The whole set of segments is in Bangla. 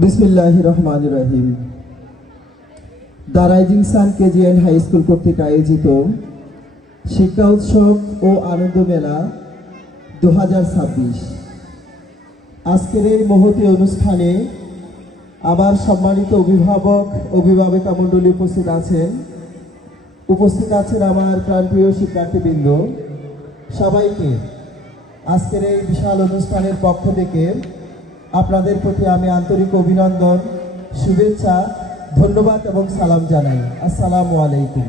বিসমিল্লাহির রহমানির রহিম। The rising sun KGN high school কর্তৃক আয়োজিত শিক্ষা উৎসব ও আনন্দ মেলা 2026 আজকের এই মহতী অনুষ্ঠানে আমার সম্মানিত অভিভাবক অভিভাবিকা মণ্ডলী উপস্থিত আছেন আমার প্রাণপ্রিয় শিক্ষার্থীবৃন্দ। সবাইকে আজকের এই বিশাল অনুষ্ঠানের পক্ষ থেকে আপনাদের প্রতি আমি আন্তরিক অভিনন্দন, শুভেচ্ছা, ধন্যবাদ এবং সালাম জানাই। আসসালামু আলাইকুম।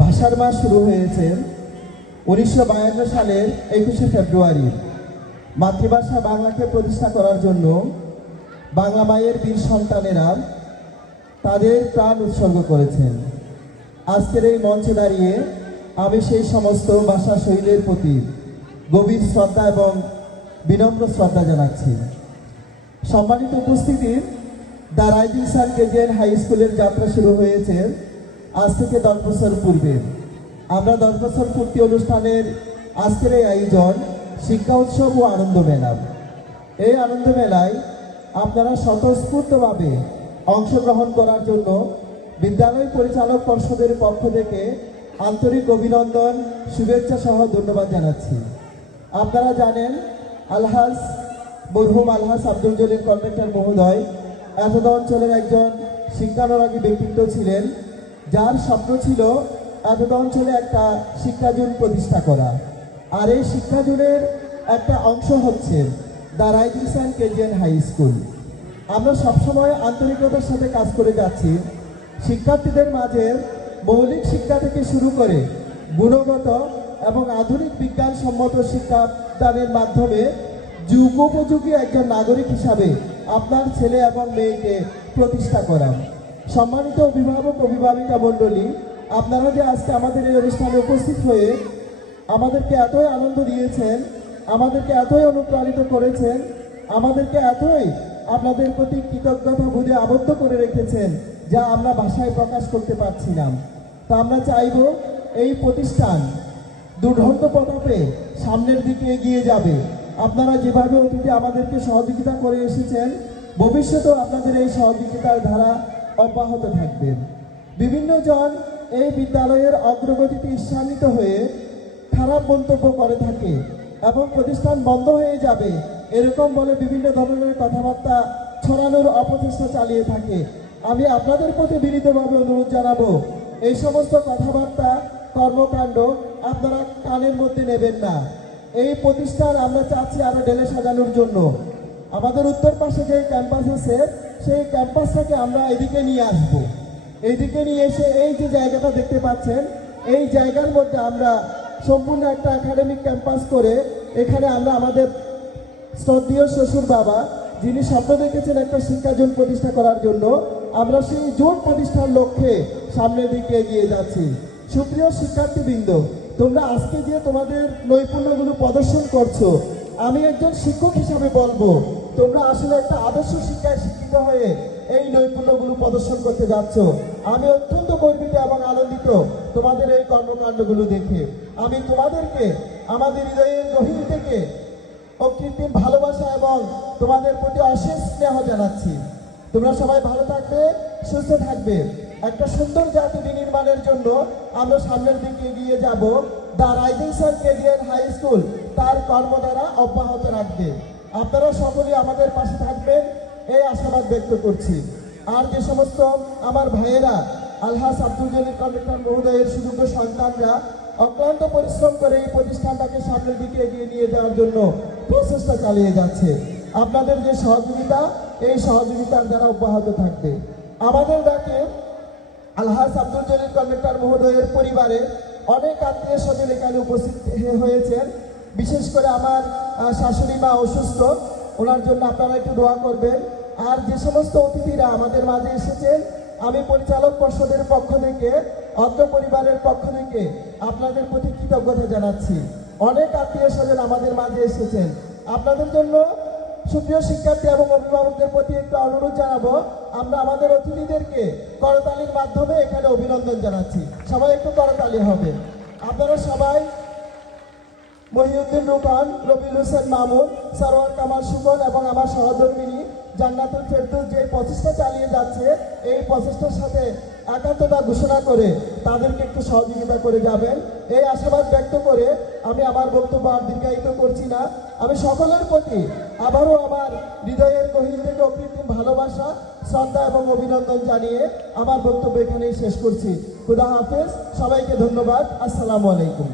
ভাষার মাস শুরু হয়েছে 1952 সালের 21শে ফেব্রুয়ারি। মাতৃভাষা বাংলাকে প্রতিষ্ঠা করার জন্য বাংলা মায়ের বীর সন্তানেরা তাদের প্রাণ উৎসর্গ করেছেন। আজকের এই মঞ্চে দাঁড়িয়ে আমি সেই সমস্ত ভাষা শহীদের প্রতি গভীর শ্রদ্ধা এবং বিনম্র শ্রদ্ধা জানাচ্ছি। সম্মানিত উপস্থিতি, the rising sun KGN high স্কুলের যাত্রা শুরু হয়েছে আজ থেকে 10 বছর পূর্বে। আমরা 10 বছর পূর্তি অনুষ্ঠানের আজকের এই আয়োজন শিক্ষা উৎসব ও আনন্দ মেলা। এই আনন্দ মেলায় আপনারা স্বতঃস্ফূর্তভাবে অংশগ্রহণ করার জন্য বিদ্যালয় পরিচালক পর্ষদের পক্ষ থেকে আন্তরিক অভিনন্দন, শুভেচ্ছা সহ ধন্যবাদ জানাচ্ছি। আপনারা জানেন মরহুম আলহাজ আব্দুল জলিল কন্ডাক্টর মহোদয় এতদ অঞ্চলের একজন শিক্ষানুরাগী ব্যক্তিত্ব ছিলেন, যার স্বপ্ন ছিল এতদ অঞ্চলে একটা শিক্ষাজোন প্রতিষ্ঠা করা। আর এই শিক্ষাজোনের একটা অংশ হচ্ছে the rising sun KGN high school. আমরা সবসময় আন্তরিকতার সাথে কাজ করে যাচ্ছি শিক্ষার্থীদের মাঝে মৌলিক শিক্ষা থেকে শুরু করে গুণগত এবং আধুনিক বিজ্ঞানসম্মত শিক্ষাদানের মাধ্যমে যুগোপযোগী একজন নাগরিক হিসাবে আপনার ছেলে এবং মেয়েকে প্রতিষ্ঠা করা। সম্মানিত অভিভাবক অভিভাবিকা মণ্ডলী, আপনারা যে আজকে আমাদের এই অনুষ্ঠানে উপস্থিত হয়ে আমাদেরকে এতই আনন্দ দিয়েছেন, আমাদেরকে এতই অনুপ্রাণিত করেছেন, আমাদেরকে এতই আপনাদের প্রতি কৃতজ্ঞতা বোধে আবদ্ধ করে রেখেছেন যা আমরা ভাষায় প্রকাশ করতে পারছি না। তা আমরা চাইব এই প্রতিষ্ঠান দুর্ধন্ত প্রতাপে সামনের দিকে এগিয়ে যাবে। আপনারা যেভাবে অতীতে আমাদেরকে সহযোগিতা করে এসেছেন, ভবিষ্যতেও আপনাদের এই সহযোগিতার ধারা অব্যাহত থাকবে। বিভিন্ন জন এই বিদ্যালয়ের অগ্রগতিতে ঈর্ষান্বিত হয়ে খারাপ মন্তব্য করে থাকে এবং প্রতিষ্ঠান বন্ধ হয়ে যাবে এরকম বলে বিভিন্ন ধরনের কথাবার্তা ছড়ানোর অপচেষ্টা চালিয়ে থাকে। আমি আপনাদের প্রতি বিনীতভাবে অনুরোধ জানাবো, এই সমস্ত কথাবার্তা কর্মকাণ্ড আপনারা কানের মধ্যে নেবেন না। এই প্রতিষ্ঠান আমরা চাচ্ছি আরো ঢেলে সাজানোর জন্য। আমাদের উত্তর পাশে যে ক্যাম্পাস আছে সেই ক্যাম্পাসটাকে আমরা এদিকে নিয়ে আসব। এইদিকে নিয়ে এসে এই যে জায়গাটা দেখতে পাচ্ছেন, এই জায়গার মধ্যে আমরা সম্পূর্ণ একটা একাডেমিক ক্যাম্পাস করে এখানে আমরা আমাদের শ্রদ্ধেয় শ্বশুর বাবা যিনি স্বপ্ন দেখেছেন একটা শিক্ষাজোন প্রতিষ্ঠা করার জন্য, আমরা সেই জোন প্রতিষ্ঠার লক্ষ্যে সামনের দিকে এগিয়ে যাচ্ছি। সুপ্রিয় শিক্ষার্থীবৃন্দ, তোমরা আজকে যে তোমাদের নৈপুণ্যগুলো প্রদর্শন করছো, আমি একজন শিক্ষক হিসাবে বলবো তোমরা আসলে একটা আদর্শ শিক্ষায় শিক্ষিত হয়ে এই নৈপুণ্যগুলো প্রদর্শন করতে যাচ্ছ। আমি অত্যন্ত গর্বিত এবং আনন্দিত তোমাদের এই কর্মকাণ্ডগুলো দেখে। আমি তোমাদেরকে আমাদের হৃদয়ের গভীর থেকে অকৃত্রিম ভালোবাসা এবং তোমাদের প্রতি অশেষ স্নেহ জানাচ্ছি। তোমরা সবাই ভালো থাকবে, সুস্থ থাকবে। একটা সুন্দর জাতি নির্মাণের জন্য আমরা সামনের দিকে এগিয়ে যাব। The rising sun KGN high school তার কর্মধারা অব্যাহত রাখবে। আপনারা সকলেই আমাদের পাশে থাকবেন এই আশাবাদ ব্যক্ত করছি। আর যে সমস্ত আমার ভাইয়েরা আলহাজ আব্দুল জলিল কন্ডাক্টর মহোদয়ের সুযোগ্য সন্তানরা অক্লান্ত পরিশ্রম করে এই প্রতিষ্ঠানটাকে সামনের দিকে এগিয়ে নিয়ে যাওয়ার জন্য প্রচেষ্টা চালিয়ে যাচ্ছে, আপনাদের যে সহযোগিতা এই সহযোগিতার দ্বারা অব্যাহত থাকবে। আমাদের ডাকে আলহাজ আব্দুল জলিল কন্ডাক্টর মহোদয়ের পরিবারে অনেক আত্মীয় স্বজন এখানে উপস্থিত হয়েছেন। বিশেষ করে আমার শাশুড়ি মা অসুস্থ, ওনার জন্য আপনারা একটু দোয়া করবেন। আর যে সমস্ত অতিথিরা আমাদের মাঝে এসেছেন, আমি পরিচালক পর্ষদের পক্ষ থেকে অত্র পরিবারের পক্ষ থেকে আপনাদের প্রতি কৃতজ্ঞতা জানাচ্ছি। অনেক আত্মীয় স্বজন আমাদের মাঝে এসেছেন। আপনাদের জন্য সুপ্রিয় শিক্ষার্থী এবং অভিভাবকদের প্রতি একটা অনুরোধ জানাবো, আমরা আমাদের অতিথিদেরকে করতালির মাধ্যমে এখানে অভিনন্দন জানাচ্ছি। সবাই একটু করতালি হবে। আপনারা সবাই মহিউদ্দিন রুকন, রবিউল হোসেন মামুন, সরওয়ার কামাল সুকন এবং আমার সহধর্মিনী জান্নাতুল ফেরদৌস যে প্রচেষ্টা চালিয়ে যাচ্ছে, এই প্রচেষ্টার সাথে একাত্মতা ঘোষণা করে তাদেরকে একটু সহযোগিতা করে যাবেন, এই আশাবাদ ব্যক্ত করে আমি আমার বক্তব্য আর দীর্ঘায়িত করছি না। আমি সকলের প্রতি আবারও আমার হৃদয়ের গভীর থেকে অকৃত্রিম ভালোবাসা, শ্রদ্ধা এবং অভিনন্দন জানিয়ে আমার বক্তব্য এখানেই শেষ করছি। খুদা হাফেজ, সবাইকে ধন্যবাদ। আসসালামু আলাইকুম।